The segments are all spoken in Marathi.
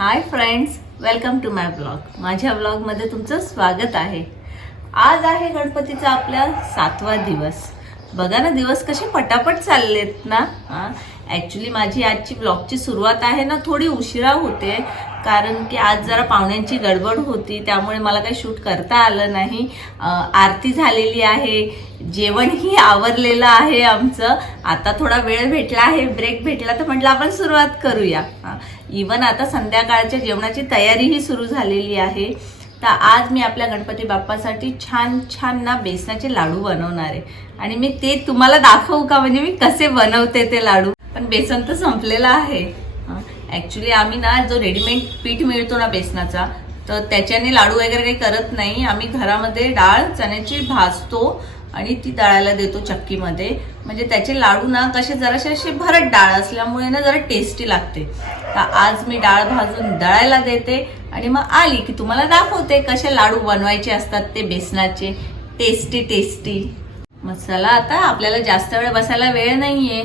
High friends, welcome to my blog. माझ्या ब्लॉगमध्ये तुमचं स्वागत आहे. आज आहे गणपतीचा आपला 7वा दिवस. बघा ना, दिवस कसे पटापट चाललेत ना. ॲक्च्युली माझी आजची ब्लॉगची सुरुवात आहे ना थोडी उशिरा होते, कारण की आज जरा पाहुण्यांची गडबड होती, त्यामुळे मला काही शूट करता आलं नाही. आरती झालेली आहे, जेवणही आवरलेलं आहे आमचं. आता थोडा वेळ भेटला आहे, ब्रेक भेटला, तर म्हटलं आपण सुरुवात करूया. इवन आता संध्याकाळच्या जेवणाची तयारीही सुरू झालेली आहे. तर आज मी आपल्या गणपती बाप्पासाठी छान छान ना बेसनाचे लाडू बनवणार आहे, आणि मी ते तुम्हाला दाखवू का, म्हणजे मी कसे बनवते ते लाडू. पण बेसन तर संपलेलं आहे. ॲक्च्युली आम्ही ना जो रेडीमेड पीठ मिळतो ना बेसनाचा, तर त्याच्याने लाडू वगैरे काही करत नाही. आम्ही घरामध्ये डाळ चण्याची भाजतो आणि ती दळायला देतो चक्कीमध्ये. म्हणजे त्याचे लाडू ना कसे जराशे असे भरट डाळ असल्यामुळे ना जरा टेस्टी लागते. तर आज मी डाळ भाजून दळायला देते आणि मग आली की तुम्हाला दाखवते कसे लाडू बनवायचे असतात ते बेसनाचे, टेस्टी टेस्टी. मग चला, आता आपल्याला जास्त वेळ बसायला वेळ नाहीये.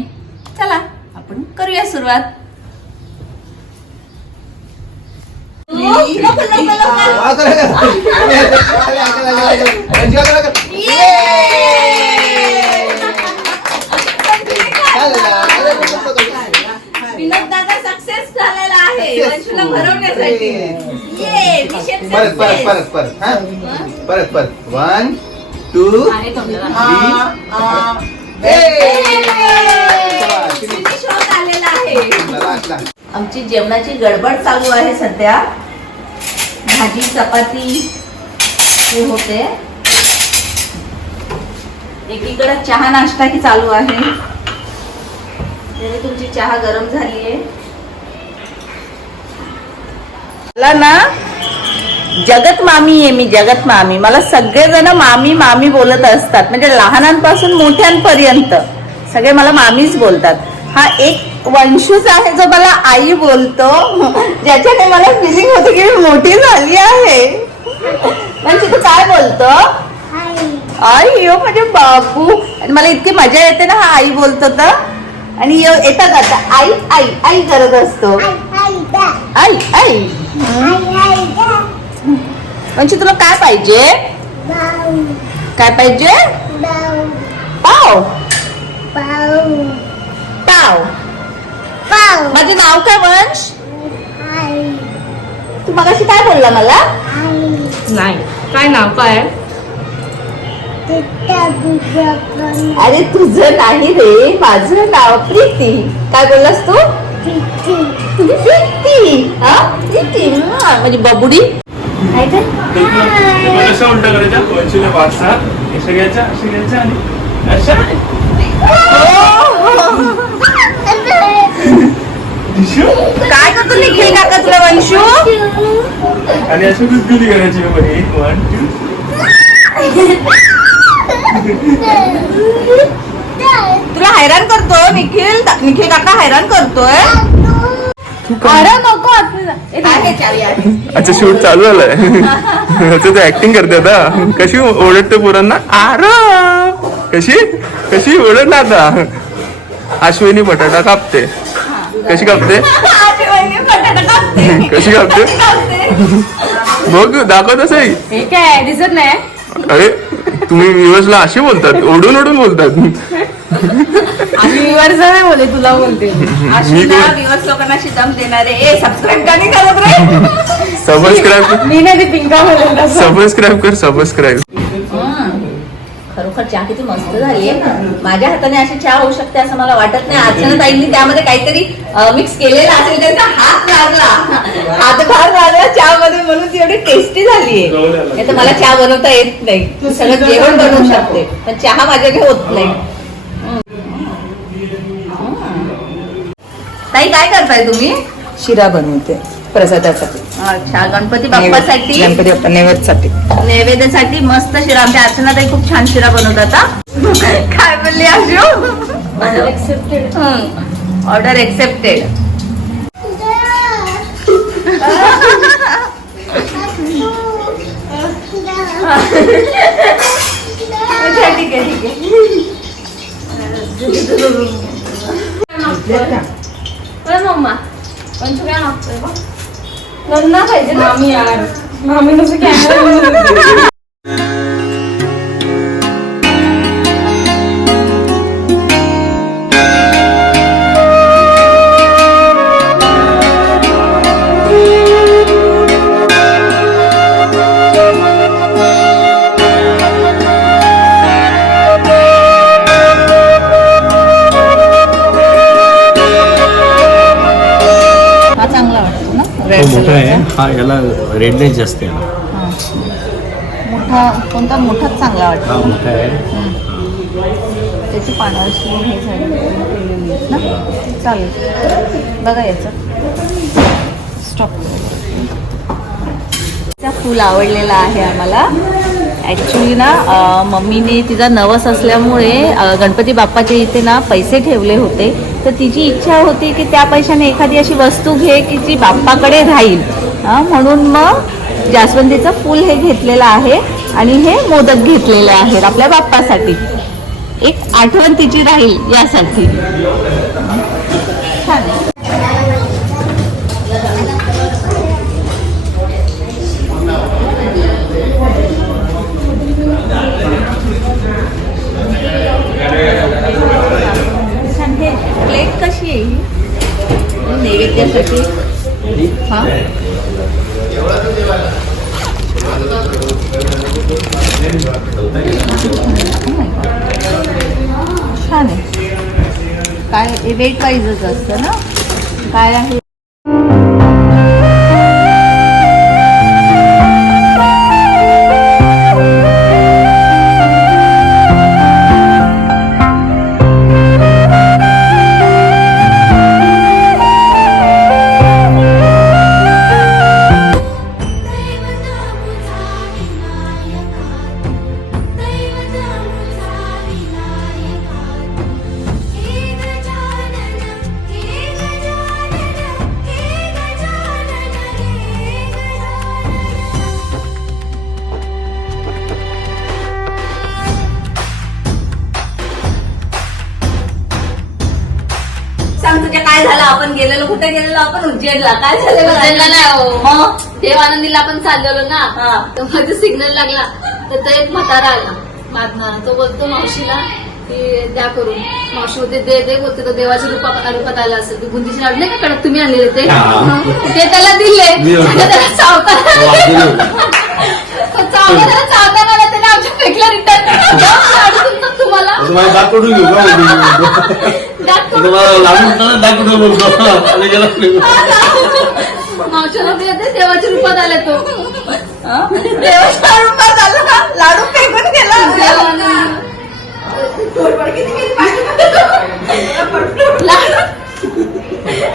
चला आपण करूया सुरुवात. विनोद दादा सक्सेस झालेला आहे वंशूला भरवण्यासाठी. परत 1 2 आमची जेवणाची गडबड चालू आहे सध्या. भाजी चपाती हे होते, एकीकडे चहा नाश्ता ही चालू आहे. तुमची चहा गरम झालीये. मला ना जगत मामी आहे, मी जगत मामी. मला सगळेजण मामी मामी बोलत असतात, म्हणजे लहानांपासून मोठ्यांपर्यंत सगळे मला मामीच बोलतात. हा एक वंशूच आहे जो मला आई बोलतो, ज्याच्याने मला फिलिंग होते की मी मोठी झाली आहे. म्हणजे तू काय बोलतो? आई हो म्हणजे बाबू. आणि मला इतकी मजा येते ना हा आई बोलतो तर. आणि येतात आता आई आई आई करत असतो. आई आई. म्हणजे तुला काय पाहिजे? काय पाहिजे? पाव पाव. माझं नाव काय वंश? तू मगाशी काय बोलला मला? नाही, काय नाव काय? अरे तुझं नाही रे, माझं नाव प्रीती. काय बोललास तू? प्रीती. हा प्रीती म्हणजे बबुडी. काय ते अशा उलटा करायच्या, वंशीला वाचा अशा घ्यायच्या, अशा घ्यायच्या आणि अशा. काय करतो निखिल काका तुला वंशू? आणि अशी गुदगुली करायची. 1 2 तुला हैराण करतो निखिल. निखिल काका हैराण करतोय. अरे नको. अच्छा, शूट चालू झालंय. ते ऍक्टिंग करते आता. कशी ओरडते पोरांना. कशी कशी ओरड ना आता. अश्विनी बटाटा कापते. कशी कापते? कशी कापते बघ, दाखवत असं. हे काय दिसत नाही? अरे तुम्ही व्ह्युअर्सला अशी बोलतात, ओढून ओढून बोलतात. आम्ही विवर्स नाही बोलते, तुला बोलते. दिवस लोकांना दम देणारे. सबस्क्राईब का नाही करत रे? सबस्क्राईब. मी नाही, ती पिंका बोलत. सबस्क्राईब कर, सबस्क्राईब. खरोखर चहा किती मस्त झाली आहे. माझ्या हाताने अशी चहा होऊ शकते असं मला वाटत नाही. अर्चना ताईंनी त्यामध्ये काहीतरी मिक्स केलेलं असेल, त्याचा हातभार लागला चहामध्ये, म्हणून ती एवढी टेस्टी झाली आहे. नाही तर मला चहा बनवता येत नाही. तू सगळं जेवण बनवू शकते, पण चहा माझ्याकडे होत नाही. ताई काय करताय तुम्ही? शिरा बनवते प्रसादासाठी. अच्छा, गणपती बाप्पासाठी, गणपती बाप्पा नैवेद्यासाठी. नैवेद्यासाठी मस्त शिरा. आमच्या अर्चना ताई खूप छान शिरा बनवतात. काय बोलली Ashu? Order accepted. Order accepted. ठीक आहे ठीक आहे. मम्मा पंचू काय मागतोय बघ. त्यांना पाहिजे ना आम्ही यार आम्ही नुसतं कॅमेरा हा चांगला वाटतो ना तो रेड मोठा आहे हा याला रेडनेस जास्त आहे मोठा कोणता मोठाच चांगला वाटतो हा मोठा आहे त्याची पानाची हे झाली केलेली आहेत ना चालेल बघा याचं स्टॉप त्या फूल आवडलेला आहे आम्हाला ॲक्च्युली ना मम्मीने तिचा नवस असल्यामुळे गणपती बाप्पाच्या इथे ना पैसे ठेवले होते तर तिची इच्छा होती की त्या पैशाने एखादी अशी वस्तू घे की जी बाप्पाकडे राहील म्हणून मग जास्वंदीचं फूल हे घेतलेलं आहे आणि हे मोदक घेतलेले आहेत आपल्या बाप्पासाठी एक आठवण तिची राहील यासाठी छान आहे. छान हे प्लेट कशी आहे ही नैवेद्यासाठी हा छान आहे काय वेट वाईजच असतं ना काय आहे तुझ्या काय झालं आपण गेलेलो कुठे गेलेलो आपण उज्जैनला काय उज्जैनला नाही हो. मग देव आनंदीला आपण चाललेलो हा. ना तर मध्ये सिग्नल लागला तर तो एक म्हातारा आला म्हातारा तो बोलतो मावशीला की द्या करून मावशी होते दे बोलते तर देवाच्या रूपात आला असेल ते बुंदीचे लाडू नाही का कडक तुम्ही आणलेले ते ते त्याला दिले त्याला चावताना चावताना त्याने आमच्या फेकला रिटर्न तुम्हाला दाखवून घेऊ तुम्हाला लागून दाखवून बोलतो मावशीला ते देवाच्या रूपात आला तो देवाच्या रूपात आला लाडू फेकून गेला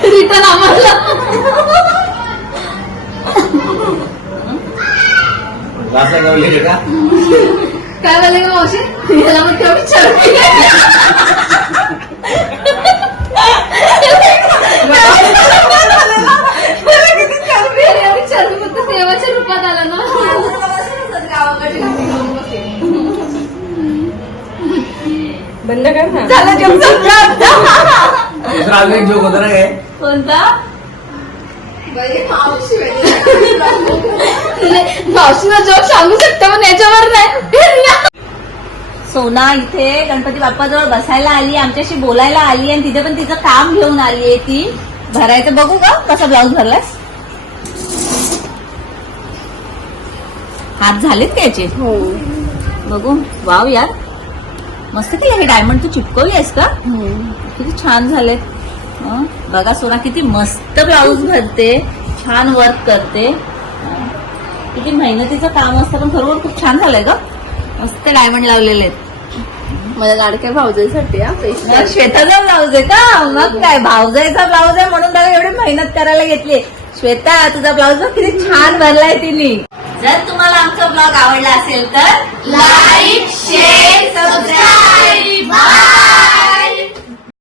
रिटर्न आम्हाला काय बोलले का मावशी याला मग तेवढी चरबी चरबी फक्त देवाच्या रूपात आला ना बंद कर ना दुसरा अजून एक जोक होता ना काय कोणता मावशीला जोक सांगू शकता पण याच्यावर नाही सोना इथे गणपती बाप्पाजवळ बसायला आली आमच्याशी बोलायला आली आणि तिथे पण तिचं काम घेऊन आली आहे ती भरायचं बघू का कसा ब्लाऊज भरलास हात झालेत का याचे बघू वाव यार मस्त केलं हे डायमंड तू चिपकवलीस का किती छान झालेत बघा सोना किती मस्त ब्लाऊज भरते छान वर्क करते किती मेहनतीचं काम असतं पण खरोखर खूप छान झालंय ग मस्त डायमंड लावलेले आहेत मला लाडक्या भाऊजाईसाठी श्वेताचा ब्लाऊज आहे का मग काय भाऊजाईचा ब्लाऊज आहे म्हणून त्याला एवढी मेहनत करायला घेतली श्वेता तुझा ब्लाऊज बघ किती छान भरलाय तिने जर तुम्हाला आमचा ब्लॉग आवडला असेल तर लाईक शेअर सबस्क्राईब